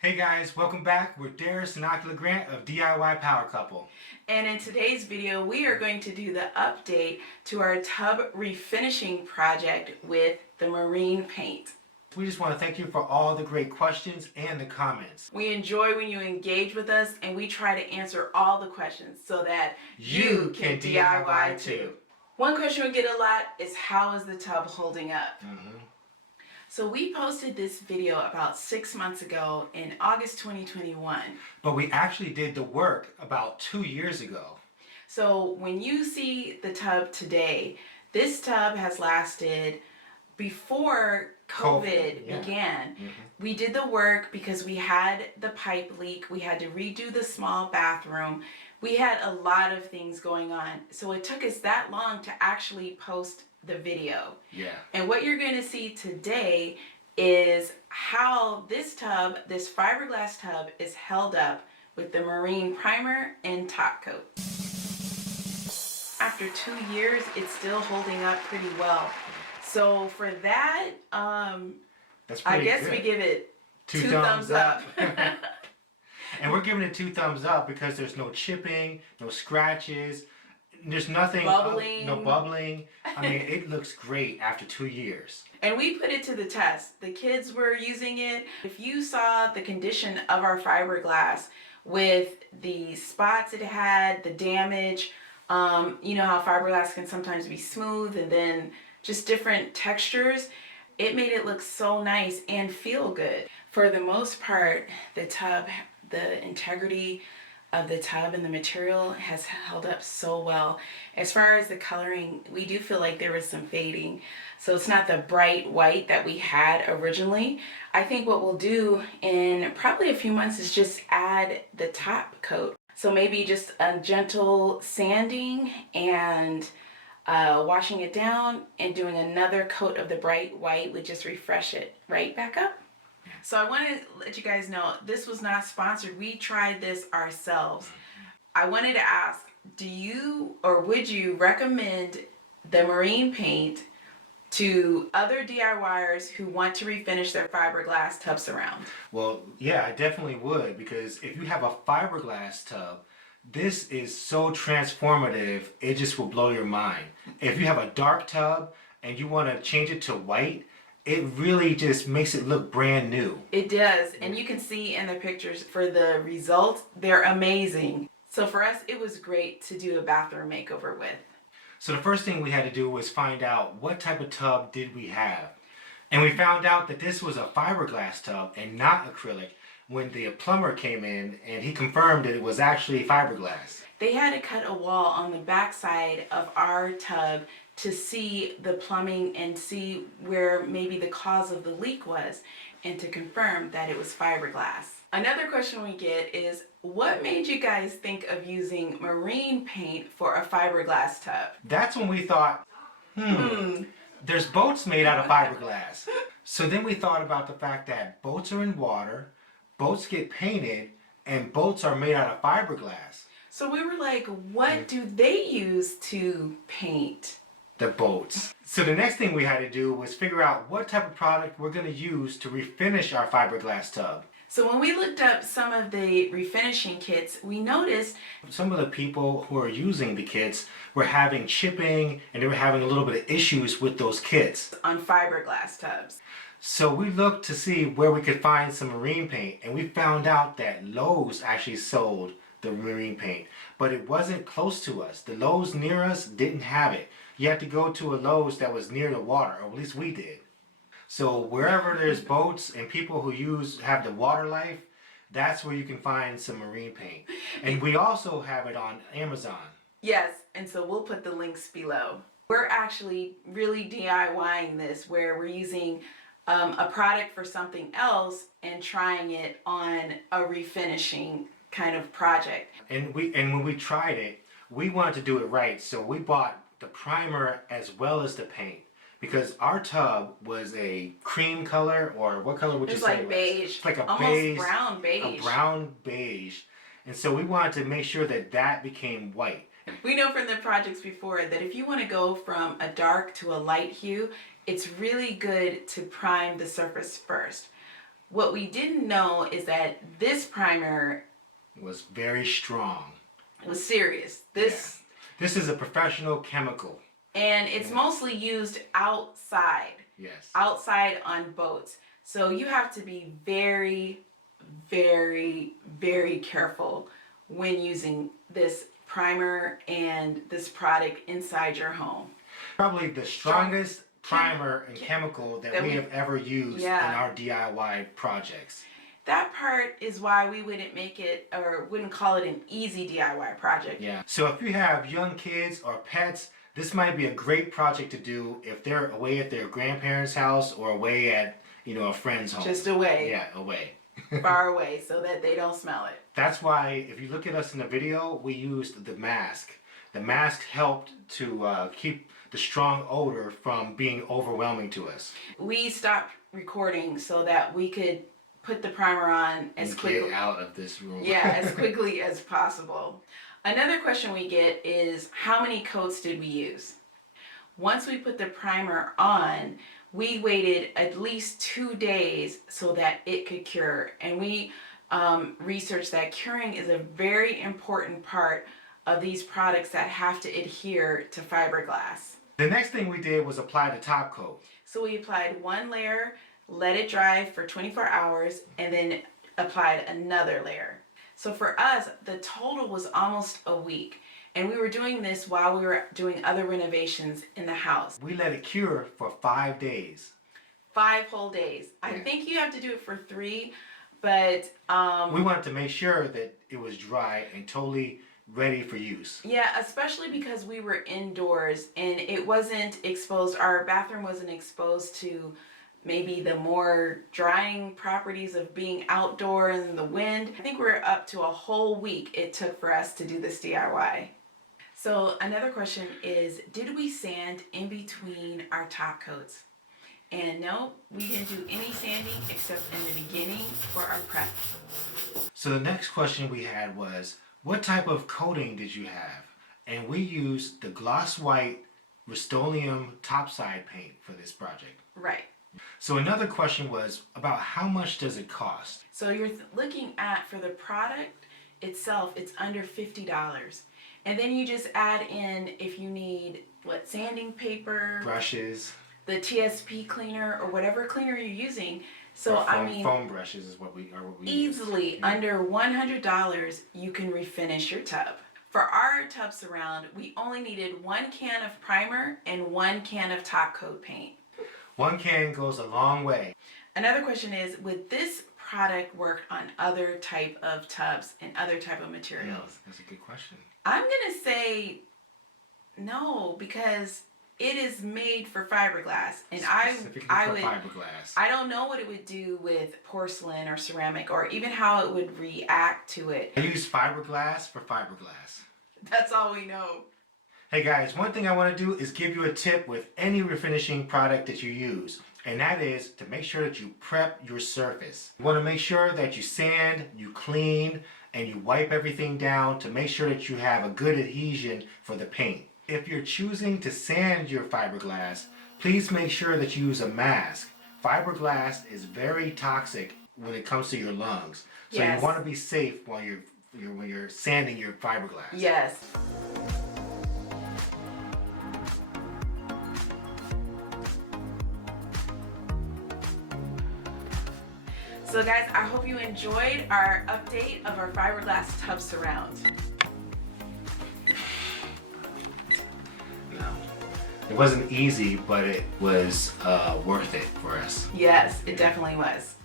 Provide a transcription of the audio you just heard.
Hey guys, welcome back. We're Darius and Akila Grant of DIYPowerCouple. And in today's video, we are going to do the update to our tub refinishing project with the marine paint. We just want to thank you for all the great questions and the comments. We enjoy when you engage with us, and we try to answer all the questions so that you can DIY too. One question we get a lot is, how is the tub holding up? So we posted this video about 6 months ago in August 2021. But we actually did the work about 2 years ago. So when you see the tub today, this tub has lasted before COVID began. We did the work because we had the pipe leak. We had to redo the small bathroom. We had a lot of things going on. So it took us that long to actually post the video. And what you're going to see today is how this tub, this fiberglass tub, is held up with the marine primer and top coat. After 2 years, it's still holding up pretty well. So for that, That's I pretty guess good. we give it two thumbs up. And we're giving it 2 thumbs up because there's no chipping, no scratches, there's nothing, Bubbling. no bubbling. I mean, it looks great after 2 years. And we put it to the test. The kids were using it. If you saw the condition of our fiberglass with the spots it had, the damage, you know how fiberglass can sometimes be smooth and then just different textures, it made it look so nice and feel good. For the most part, the tub, the integrity of the tub and the material has held up so well. As far as the coloring, we do feel like there was some fading. So it's not the bright white that we had originally. I think what we'll do in probably a few months is just add the top coat. So maybe just a gentle sanding and washing it down and doing another coat of the bright white would just refresh it right back up. So I want to let you guys know, this was not sponsored. We tried this ourselves. I wanted to ask, do you or would you recommend the marine paint to other DIYers who want to refinish their fiberglass tub surround? Well, yeah, I definitely would, because if you have a fiberglass tub, this is so transformative, it just will blow your mind. If you have a dark tub and you want to change it to white, it really just makes it look brand new. It does, and you can see in the pictures for the results, they're amazing. So for us, it was great to do a bathroom makeover with. So the first thing we had to do was find out what type of tub did we have. And we found out that this was a fiberglass tub and not acrylic when the plumber came in and he confirmed that it was actually fiberglass. They had to cut a wall on the back side of our tub to see the plumbing and see where maybe the cause of the leak was, and to confirm that it was fiberglass. Another question we get is, what made you guys think of using marine paint for a fiberglass tub? That's when we thought, there's boats made out of fiberglass. So then we thought about the fact that boats are in water, boats get painted, and boats are made out of fiberglass. So we were like, what do they use to paint the boats? So the next thing we had to do was figure out what type of product we're going to use to refinish our fiberglass tub. So when we looked up some of the refinishing kits, we noticed some of the people who are using the kits were having chipping and they were having a little bit of issues with those kits on fiberglass tubs. So we looked to see where we could find some marine paint, and we found out that Lowe's actually sold the marine paint, but it wasn't close to us. The Lowe's near us didn't have it. You had to go to a Lowe's that was near the water, or at least we did. So wherever there's boats and people who have the water life, that's where you can find some marine paint. And we also have it on Amazon. Yes, and so we'll put the links below. We're actually really DIYing this, where we're using a product for something else and trying it on a refinishing kind of project. And when we tried it, we wanted to do it right, so we bought the primer as well as the paint, because our tub was a cream color, or what color would you say? It's like beige. It's like a almost beige, brown beige. A brown beige, and so we wanted to make sure that that became white. We know from the projects before that if you want to go from a dark to a light hue, it's really good to prime the surface first. What we didn't know is that this primer Was very strong. was serious. This is a professional chemical. And it's mostly used outside. Yes. Outside on boats. So you have to be very, very, very careful when using this primer and this product inside your home. Probably the strongest primer and chemical that we have ever used in our DIY projects. That part is why we wouldn't make it, or wouldn't call it an easy DIY project. Yeah. So if you have young kids or pets, this might be a great project to do if they're away at their grandparents' house or away at, a friend's home. Just away. Yeah, away. Far away so that they don't smell it. That's why if you look at us in the video, we used the mask. The mask helped to keep the strong odor from being overwhelming to us. We stopped recording so that we could put the primer on as quickly. Get out of this room. Yeah, as quickly as possible. Another question we get is, how many coats did we use? Once we put the primer on, we waited at least 2 days so that it could cure. And we researched that curing is a very important part of these products that have to adhere to fiberglass. The next thing we did was apply the top coat. So we applied one layer, let it dry for 24 hours, and then applied another layer. So for us, the total was almost a week. And we were doing this while we were doing other renovations in the house. We let it cure for 5 days. 5 whole days. Yeah. I think you have to do it for 3, but we wanted to make sure that it was dry and totally ready for use. Yeah, especially because we were indoors and it wasn't exposed, our bathroom wasn't exposed to maybe the more drying properties of being outdoor and the wind. I think we're up to a whole week it took for us to do this DIY. So another question is, did we sand in between our top coats? And no, we didn't do any sanding except in the beginning for our prep. So the next question we had was, what type of coating did you have? And we used the gloss white Rust-oleum topside paint for this project. Right. So another question was about how much does it cost? So you're looking at, for the product itself, it's under $50. And then you just add in, if you need, sanding paper, brushes, the TSP cleaner, or whatever cleaner you're using. So foam brushes is what we easily use. Under $100 you can refinish your tub. For our tub surround, we only needed 1 can of primer and 1 can of top coat paint. 1 can goes a long way. Another question is, would this product work on other type of tubs and other type of materials? That's a good question. I'm gonna say no, because it is made for fiberglass, and fiberglass. I don't know what it would do with porcelain or ceramic, or even how it would react to it. I use fiberglass for fiberglass. That's all we know. Hey guys, one thing I want to do is give you a tip with any refinishing product that you use, and that is to make sure that you prep your surface. You want to make sure that you sand, you clean, and you wipe everything down to make sure that you have a good adhesion for the paint. If you're choosing to sand your fiberglass, please make sure that you use a mask. Fiberglass is very toxic when it comes to your lungs, so you want to be safe while when you're sanding your fiberglass. Yes. So guys, I hope you enjoyed our update of our fiberglass tub surround. No, it wasn't easy, but it was worth it for us. Yes, it definitely was.